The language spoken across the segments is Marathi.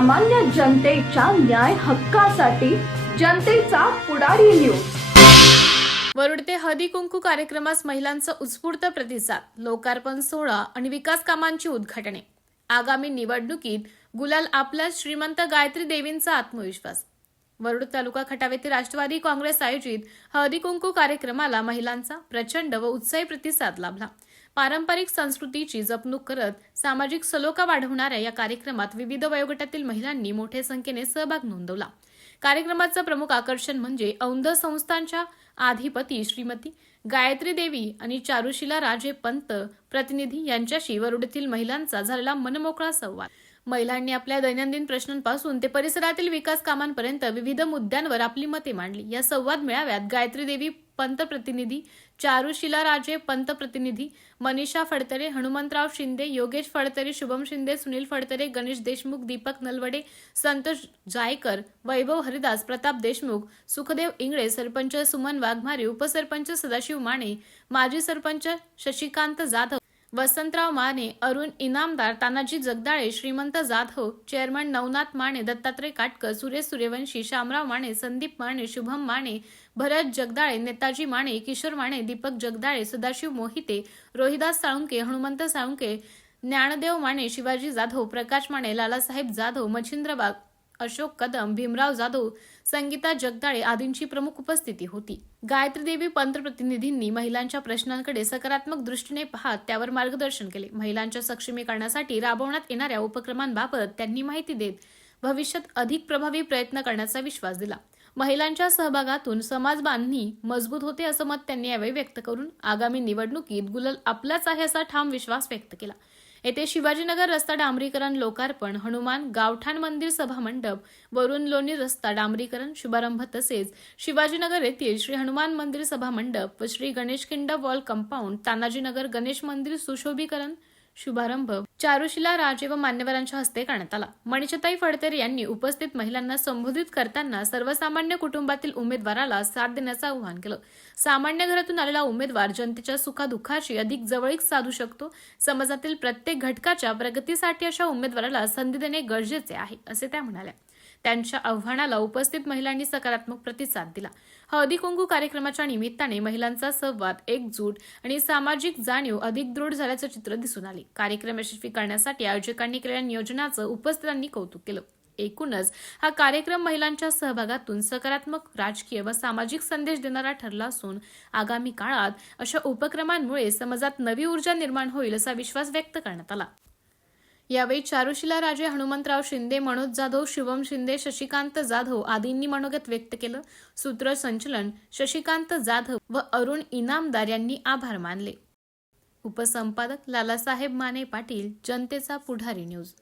सामान्य जनतेच्या न्याय हक्कासाठी जनतेचा पुढारी न्यूज। वरुड ते हळदी कुंकू कार्यक्रमास महिलांचा उत्स्फूर्त प्रतिसाद, लोकार्पण सोहळा आणि विकास कामांची उद्घाटने। आगामी निवडणुकीत गुलाल आपला, श्रीमंत गायत्री देवींचा आत्मविश्वास। वरुड तालुका खटाव येथे राष्ट्रवादी काँग्रेस आयोजित हळदी कुंकू कार्यक्रमाला महिलांचा प्रचंड व उत्साही प्रतिसाद लाभला। पारंपरिक संस्कृतीची जपणूक करत सामाजिक सलोखा वाढवणाऱ्या या कार्यक्रमात विविध वयोगटातील महिलांनी मोठ्या संख्येने सहभाग नोंदवला। कार्यक्रमाचं प्रमुख आकर्षण म्हणजे औंध संस्थानच्या अधिपती श्रीमती गायत्री देवी आणि चारुशिला राजे पंत प्रतिनिधी यांच्याशी वरुडतील महिलांचा झालेला मनमोकळा संवाद। महिलांनी आपल्या दैनंदिन प्रश्नांपासून ते परिसरातील विकास कामांपर्यंत विविध मुद्द्यांवर आपली मते मांडली। या संवाद मेळाव्यात गायत्री देवी पंत प्रतिनिधी, चारुशिला राजे पंत प्रतिनिधी, मनीषा फडतरे, हनुमंतराव शिंदे, योगेश फडतरे, शुभम शिंदे, सुनील फडतरे, गणेश देशमुख, दीपक नलवडे, संतोष जायकर, वैभव हरिदास, प्रताप देशमुख, सुखदेव इंगळे, सरपंच सुमन वाघमारे, उपसरपंच सदाशिव माने, माजी सरपंच शशिकांत जाधव, वसंतराव माने, अरुण इनामदार, तानाजी जगदाळे, श्रीमंत जाधव, चेअरमन नवनाथ माने, दत्तात्रय काटकर, सुरेश सूर्यवंशी, शामराव माने, संदीप माने, शुभम माने, भरत जगदाळे, नेताजी माने, किशोर माने, दीपक जगदाळे, सदाशिव मोहिते, रोहिदास साळुंके, हनुमंत साळुंके, ज्ञानदेव माने, शिवाजी जाधव, प्रकाश माने, लालासाहेब जाधव, मच्छिंद्र वाघ, अशोक कदम, भीमराव जाधव, संगीता जगदाळे आदींची प्रमुख उपस्थिती होती। गायत्री देवी पंत प्रतिनिधींनी महिलांच्या प्रश्नांकडे सकारात्मक दृष्टीने पाहत त्यावर मार्गदर्शन केले। महिलांच्या सक्षमीकरणासाठी राबवण्यात येणाऱ्या उपक्रमांबाबत त्यांनी माहिती देत भविष्यात अधिक प्रभावी प्रयत्न करण्याचा विश्वास दिला। महिलांच्या सहभागातून समाजबांधणी मजबूत होते असं मत त्यांनी यावेळी व्यक्त करून आगामी निवडणुकीत गुलाल आपलाच आहे असा ठाम विश्वास व्यक्त केला। येथे शिवाजीनगर रस्ता डांबरीकरण लोकार्पण, हनुमान गावठाण मंदिर सभामंडप, वरुण लोणी रस्ता डांबरीकरण शुभारंभ तसेच शिवाजीनगर येथील श्री हनुमान मंदिर सभामंडप व श्री गणेशखिंड वॉल कंपाऊंड, तानाजीनगर गणेश मंदिर सुशोभीकरण शुभारंभ चारुशिला राजे व मान्यवरांच्या हस्ते करण्यात आला। मनीषाताई फडतरे यांनी उपस्थित महिलांना संबोधित करताना सर्वसामान्य कुटुंबातील उमेदवाराला साथ देण्याचं आवाहन केलं। सामान्य घरातून आलेला उमेदवार जनतेच्या सुखादुःखाची अधिक जवळीक साधू शकतो। समाजातील प्रत्येक घटकाच्या प्रगतीसाठी अशा उमेदवाराला संधी देणे गरजेचे आहे असे त्या म्हणाल्या। त्यांच्या आव्हानाला उपस्थित महिलांनी सकारात्मक प्रतिसाद दिला। हळदी कुंकू कार्यक्रमाच्या निमित्ताने महिलांचा संवाद, एकजूट आणि सामाजिक जाणीव अधिक दृढ झाल्याचं चित्र दिसून आले। कार्यक्रम यशस्वी करण्यासाठी आयोजकांनी केलेल्या नियोजनाचं उपस्थितांनी कौतुक केलं। एकूणच हा कार्यक्रम महिलांच्या सहभागातून सकारात्मक राजकीय व सामाजिक संदेश देणारा ठरला असून आगामी काळात अशा उपक्रमांमुळे समाजात नवी ऊर्जा निर्माण होईल असा विश्वास व्यक्त करण्यात आला। यावेळी चारुशिला राजे, हनुमंतराव शिंदे, मनोज जाधव, शुभम शिंदे, शशिकांत जाधव आदींनी मनोगत व्यक्त केलं। सूत्रसंचलन शशिकांत जाधव व अरुण इनामदार यांनी आभार मानले। उपसंपादक लालासाहेब माने पाटील, जनतेचा पुढारी न्यूज।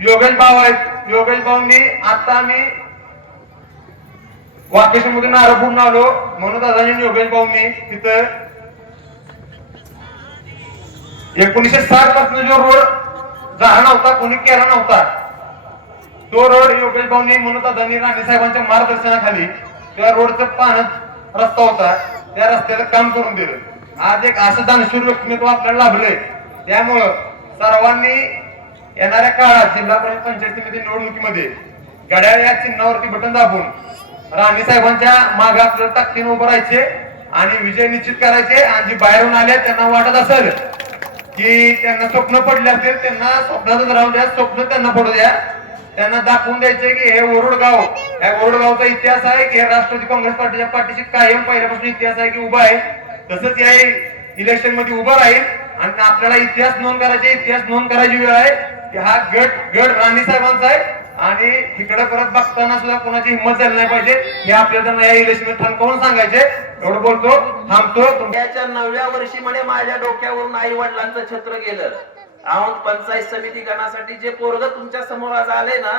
योगेश भाऊ आहेत। योगेश भाऊंनी आता मी वाकेशमधून आरोपून आलो म्हणून दादाजी योगेश भाऊंनी तिथं 1960 पासून जो रोड झाला नव्हता, कोणी केला नव्हता, तो रोड योगेश भाऊंनी म्हणून दादांनी राणे साहेबांच्या मार्गदर्शनाखाली त्या रोडचं पाण्यात रस्ता होता, त्या रस्त्याला काम करून दिलं। आज एक असं दानशूर व्यक्तिमत्व आपल्याला लाभलंय। त्यामुळं सर्वांनी येणाऱ्या काळात जिल्हा परिषद पंचायत समिती निवडणुकीमध्ये घड्याळ या चिन्हावरती बटन दाबून राणे साहेबांच्या मागे आपल्याला ताकदीने उभं राहायचे आणि विजय निश्चित करायचे। आणि जी बाहेरून आले त्यांना वाटत असेल की त्यांना स्वप्न पडले असेल, त्यांना स्वप्नातच राहू द्या, स्वप्न त्यांना पडू द्या। त्यांना दाखवून द्यायचे की हे वरुड गाव, या वरुड गावचा इतिहास आहे की हे राष्ट्रवादी काँग्रेस पार्टीच्या पाठीशी कायम पहिल्यापासून इतिहास आहे की उभा आहे, तसंच या इलेक्शन मध्ये उभा राहील। आणि आपल्याला इतिहास नोंद करायची वेळ आहे की हा गड राणे साहेबांचा आहे आणि इकडे परत बघताना सुद्धा कोणाची हिंमत झाली नाही पाहिजे हे आपल्याला या इलेक्शन मध्ये ठणकावून सांगायचे। एवढं बोलतो, थांबतो। तुमच्या 9व्या वर्षी म्हणे माझ्या डोक्यावरून आई वडिलांचं छत्र गेलं। औंध पंचायत समिती गणासाठी जे पोरग तुमच्या समोर आज आले ना,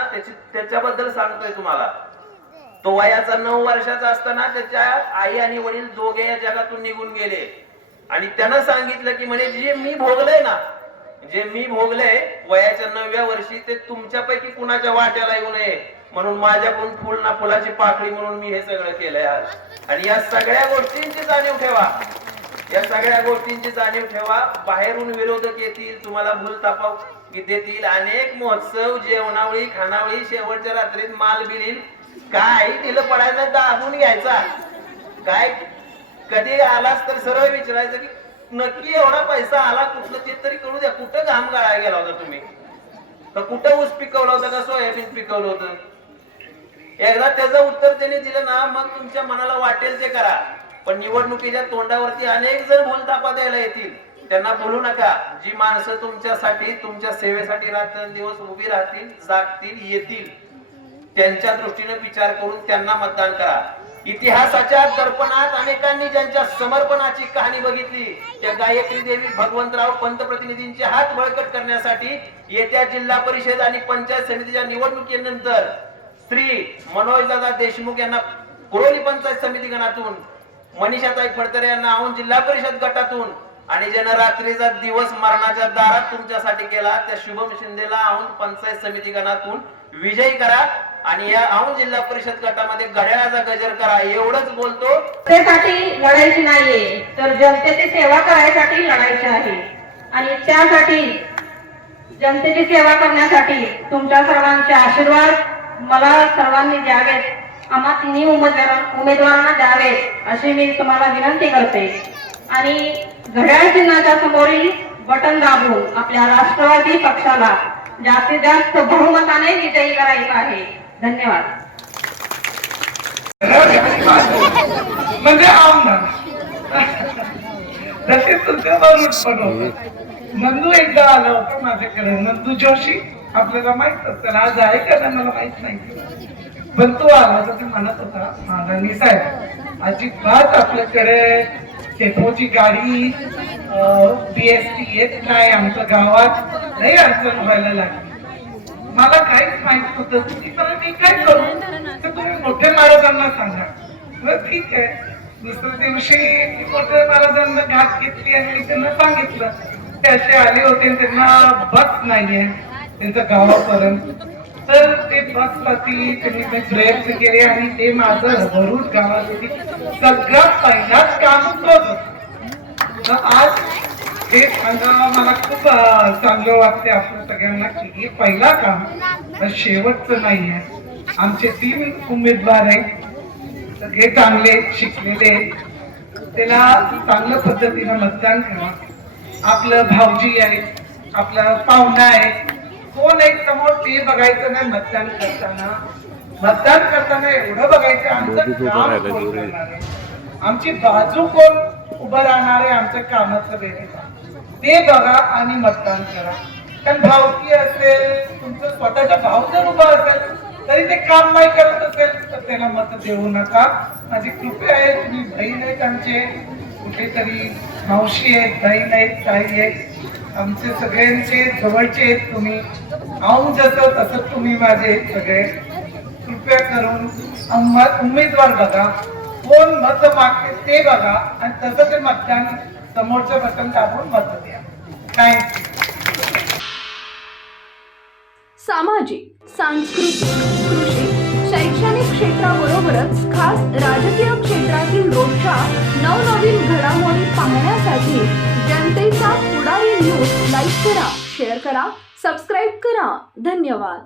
त्याच्याबद्दल सांगतोय तुम्हाला। तो वयाचा 9 वर्षाचा असताना त्याच्या आई आणि वडील दोघे या जगातून निघून गेले आणि त्यानं सांगितलं की म्हणे जे मी भोगलंय ना, जे मी भोगलंय वयाच्या 9व्या वर्षी, ते तुमच्यापैकी कुणाच्या वाट्याला येऊ नये म्हणून माझ्याकडून फुल ना फुलाची पाकळी म्हणून मी हे सगळं केलंय आज। आणि या सगळ्या गोष्टींची जाणीव ठेवा। या सगळ्या गोष्टींची जाणीव ठेवा. बाहेरून विरोधक येतील, तुम्हाला भूलतापाव देतील. अनेक महोत्सव, जेवणावळी, खानावळी, शेवटच्या रात्रीत माल बिलील काय दिलं पडायचं दाबून घ्यायचा. काय कधी आलास तर सरळ विचारायचं की नक्की एवढा पैसा आला कुठलं ते तरी कळू द्या. कुठं घाम गाळायला गेला होता तुम्ही, तर कुठं ऊस पिकवला होता का सोयाबीन पिकवलं होतं. एकदा त्याचं उत्तर त्यांनी दिलं ना, मग तुमच्या मनाला वाटेल ते करा. पण निवडणुकीच्या तोंडावरती अनेक जण भूलतापा द्यायला येतील, त्यांना बोलू नका. जी माणसं तुमच्यासाठी, तुमच्या सेवेसाठी रात्रंदिवस उभी राहतील, जागतील, येतील, त्यांच्या दृष्टीने विचार करून त्यांना मतदान करा. इतिहासाच्या दर्पणात अनेकांनी ज्यांच्या समर्पणाची कहाणी बघितली, त्या गायत्री देवी भगवंतराव पंतप्रतिनिधींचे हात बळकट करण्यासाठी येत्या जिल्हा परिषद आणि पंचायत समितीच्या निवडणुकीनंतर श्री मनोजदादा देशमुख यांना कुरोली पंचायत समिती गणातून, मनीषाताई फडतरे यांना औंध जिल्हा परिषद गटातून आणि ज्यानं रात्रीचा दिवस मरणाच्या दारात तुमच्यासाठी केला त्या शुभम शिंदेला औंध पंचायत समिती गणातून विजयी करा आणि या औंध जिल्हा परिषद गटामध्ये घड्याळाचा गजर करा. एवढंच बोलतो. त्यासाठी लढायची नाहीये, तर जनतेची सेवा करायसाठी लढायची आहे. आणि त्यासाठी जनतेची सेवा करण्यासाठी तुमच्या सर्वांचे आशीर्वाद मला सर्वांनी द्यावेत, आम्हा तिन्ही उमेदवारांना द्यावेत अशी मी तुम्हाला विनंती करते. आणि घड्याळ चिन्हाच्या समोरील बटन दाबून आपल्या राष्ट्रवादी पक्षाला जास्तीत जास्त बहुमताने विजयी करायचं आहे. धन्यवाद. म्हणजे आमदार तसे तुमच्यावरून पण होत. नंदू एकदा आला होता माझ्याकडे, नंदू जोशी, आपल्याला माहित असेल, आज आहे का नाही मला माहित नाही, पण तो आला तर ते म्हणत होता महाराणी साहेब अजिबात आपल्याकडे सेफोची गाडी BST येत नाही, आमच्या गावात लई अडचण व्हायला लागली. मला काहीच माहित होतं. तुम्ही मला मी काय करू तर तुम्ही मोठ्या महाराजांना सांगा. ठीक आहे. दुसऱ्या दिवशी मोठ्या महाराजांना घाट घेतली आणि मी त्यांना सांगितलं. ते असे आले होते, त्यांना बस नाहीये त्यांच्या गावापर्यंत, तर ते बससाठी त्यांनी प्रयत्न केले आणि ते माझं भरूच गावासाठी सगळ्यात पहिलाच काम होत. आज हे सांगा मला खूप चांगलं वाटते आपल्या सगळ्यांना की हे पहिला काम तर शेवटचं नाहीये. आमचे 3 उमेदवार आहेत, सगळे चांगले शिकलेले, त्याला चांगल्या पद्धतीनं मतदान करा. आपलं भाऊजी आहे, आपला पाहुणा आहे, कोण एक समोर ते बघायचं नाही. मतदान करताना एवढं बघायचं आमचं काम कोण करणार आहे, आमची बाजू कोण उभं राहणार आहे, आमच्या कामाचं वेगळं ते बघा आणि मतदान करा. कारण भावकी असेल, तुमचं स्वतःचा भाव जर उभा असेल तरी ते काम नाही करत असेल तर त्याला मत देऊ नका. माझी कृपा आहे. तुम्ही बहीण आहेत आमचे, कुठेतरी मावशी आहेत, बहीण आहेत, ताई आहेत, आमचे सगळ्यांचे जवळचे आहेत तुम्ही. औंध जसं तसं तुम्ही माझे सगळे. कृपया करून उमेदवार बघा, कोण मत मागते ते बघा आणि तसं ते मतदान समोरचं बटन दाबून मत द्या. थँक्यू. सामाजिक, सांस्कृतिक, कृषी, शैक्षणिक क्षेत्राबरोबरच खास राजकीय क्षेत्रातील रोजच्या नवनवीन घडामोडी पाहण्यासाठी जनतेचा पुढारी न्यूज लाईक करा, शेअर करा, सबस्क्राईब करा. धन्यवाद.